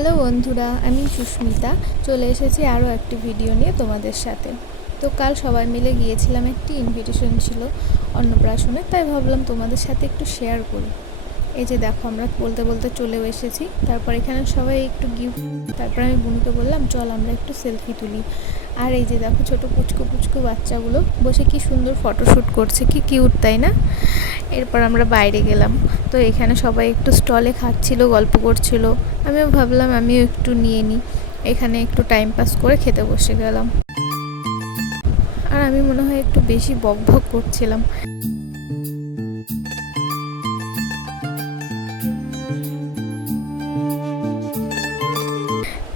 Hello বন্ধুরা, আমি সুস্মিতা চলে এসেছি আরও একটি ভিডিও নিয়ে তোমাদের সাথে। তো কাল সবাই মিলে গিয়েছিলাম, একটি ইনভিটেশন ছিল অন্নপ্রাশনে, তাই ভাবলাম তোমাদের সাথে একটু শেয়ার করি। এই যে দেখো, আমরা বলতে বলতে চলেও এসেছি। তারপর এখানে সবাই একটু গিফট, তারপর আমি বুনুকে বললাম চল আমরা একটু সেলফি তুলি। আর এই যে দেখো, ছোটো পুচকু পুচকু বাচ্চাগুলো বসে কি সুন্দর ফটোশ্যুট করছে, কি কিউট তাই না। এরপর আমরা বাইরে গেলাম, তো এখানে সবাই একটু স্টলে খাচ্ছিল, গল্প করছিল। আমিও ভাবলাম আমিও একটু নিয়ে নিই, এখানে একটু টাইম পাস করে খেতে বসে গেলাম। আর আমি মনে হয় একটু বেশি বকবক করছিলাম।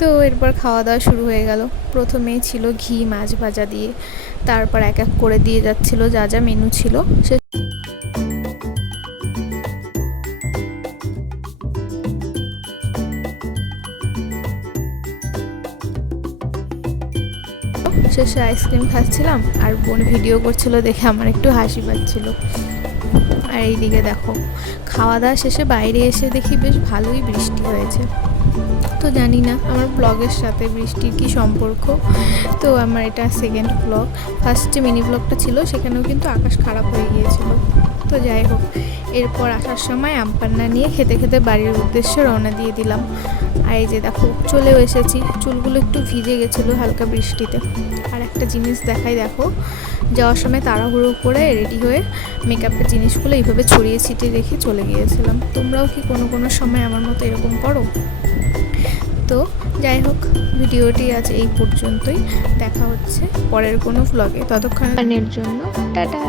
তো এরপর খাওয়া দাওয়া শুরু হয়ে গেল। প্রথমেই ছিল ঘি মাছ ভাজা দিয়ে, তারপর এক এক করে দিয়ে যাচ্ছিল যা যা মেনু ছিল সে শেষে আইসক্রিম খাচ্ছিলাম, আর বোন ভিডিও করছিল দেখে আমার একটু হাসি পাচ্ছিল। আর এইদিকে দেখো, খাওয়া দাওয়া শেষে বাইরে এসে দেখি বেশ ভালোই বৃষ্টি হয়েছে। তো জানি না আমার ব্লগের সাথে বৃষ্টির কি সম্পর্ক। তো আমার এটা সেকেন্ড ব্লগ। ফার্স্ট যে মিনি ব্লগটা ছিল সেখানেও কিন্তু আকাশ খারাপ হয়ে গিয়েছিল। তো যাই হোক, এরপর আসার সময় আমপান্না নিয়ে খেতে খেতে বাড়ির উদ্দেশ্যে রওনা দিয়ে দিলাম। আর এই যে দেখো, চলেও এসেছি। চুলগুলো একটু ভিজে গেছিলো হালকা বৃষ্টিতে। আর একটা জিনিস দেখাই, দেখো যাওয়ার সময় তাড়াহুড়ো করে রেডি হয়ে মেকআপের জিনিসগুলো এইভাবে ছড়িয়ে ছিটিয়ে রেখে চলে গিয়েছিলাম। তোমরাও কি কোনো সময় আমার মতো এরকম করো? তো যাই হোক, ভিডিওটি আজ এই পর্যন্তই। দেখা হচ্ছে পরের কোনো ভ্লগে, ততক্ষণের জন্য টাটা।